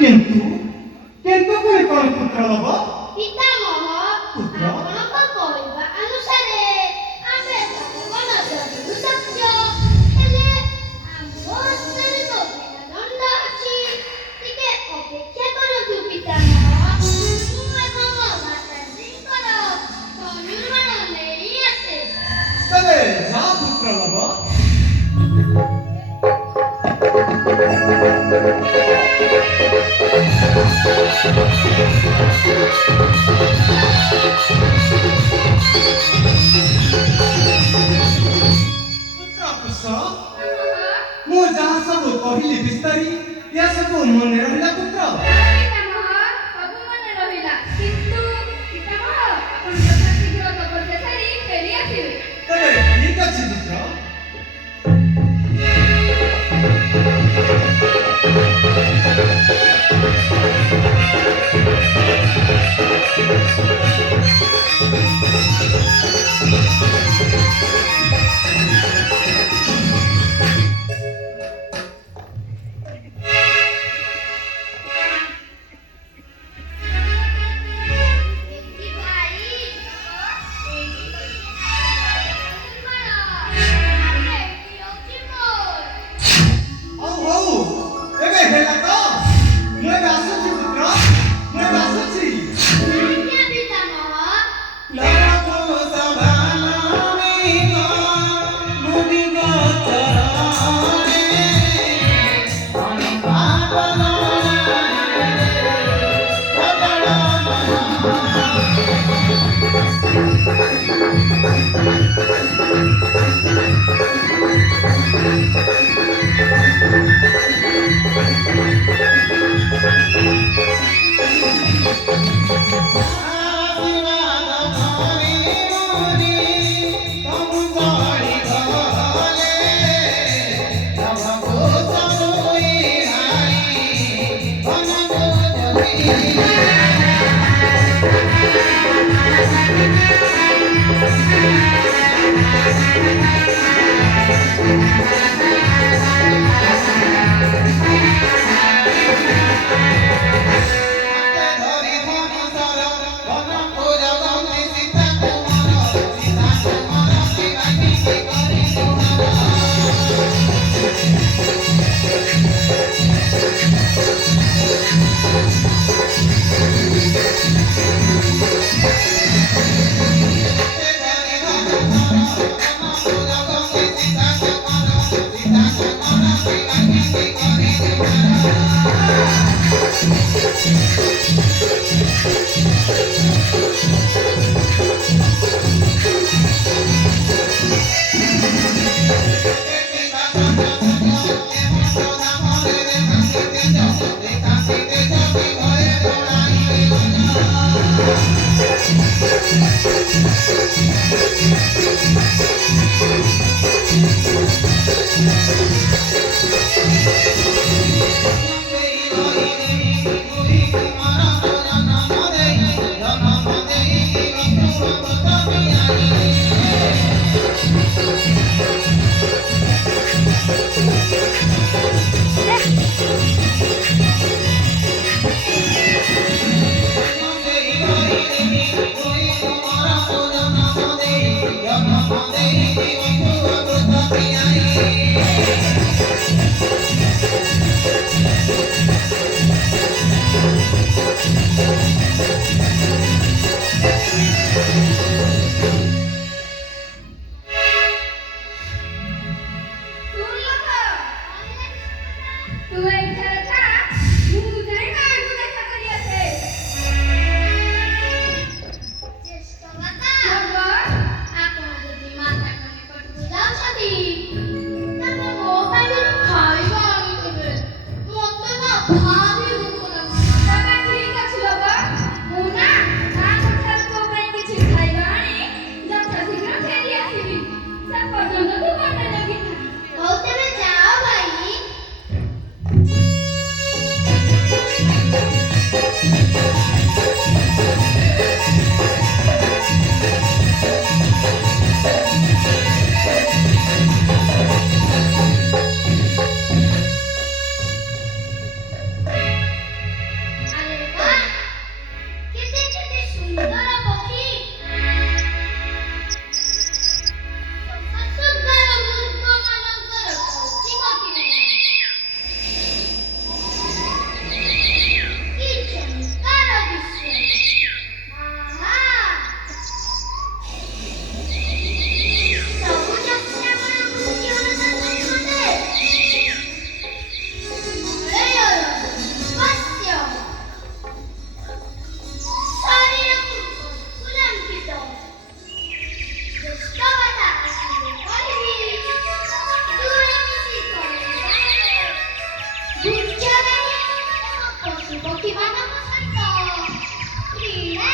କିନ୍ତୁ କିନ୍ତୁ ପୁଣି କ'ଣ ପୁତ୍ର ହବ? ପିତାମହ, ପୁତ୍ର? ଆପଣଙ୍କ କହିବା ଅନୁସାରେ ଆମେ ଗଣତନ୍ତ୍ରରୁ ସତ୍ୟ, ହେଲେ ଆମ ହସ୍ତରେ ତ ବିନା ଦଣ୍ଡ ଅଛି। ଟିକେ ଅପେକ୍ଷା କରନ୍ତୁ ପିତାମହ, ମୁଁ ଏବଂ ମାତାଶ୍ରୀଙ୍କର ନିର୍ମାଣ ନେଇ ଆସେ। ତେବେ ଯା ପୁତ୍ର ହବ। ମୁଁ ଯାହା ସବୁ କହିଲି ବିସ୍ତାରୀ, ଏହା ସବୁ ମନେ ରହିଲା ପୁତ୍ର? ପିତାମହ, ସବୁ ମନେ ରହିଲା, କିନ୍ତୁ ପିତାମହ ଆପଣ ଯଥାଶୀଘ୍ର ତପସ୍ୟା ସାରି ଫେରି ଆସିବେ। ତେବେ ଠିକ ଅଛି ପୁତ୍ର। ହଉ ହଉ, ଏବେ ହେଲା ତ? ମୁଁ ଏବେ ଆସୁଛି ପୁତ୍ର, ମୁଁ ଏବେ ଆସୁଛି। ଆଜ୍ଞା ପିତାମହ। ଉଠିବା ଆମ ସହିତ କ୍ରୀଡ଼ା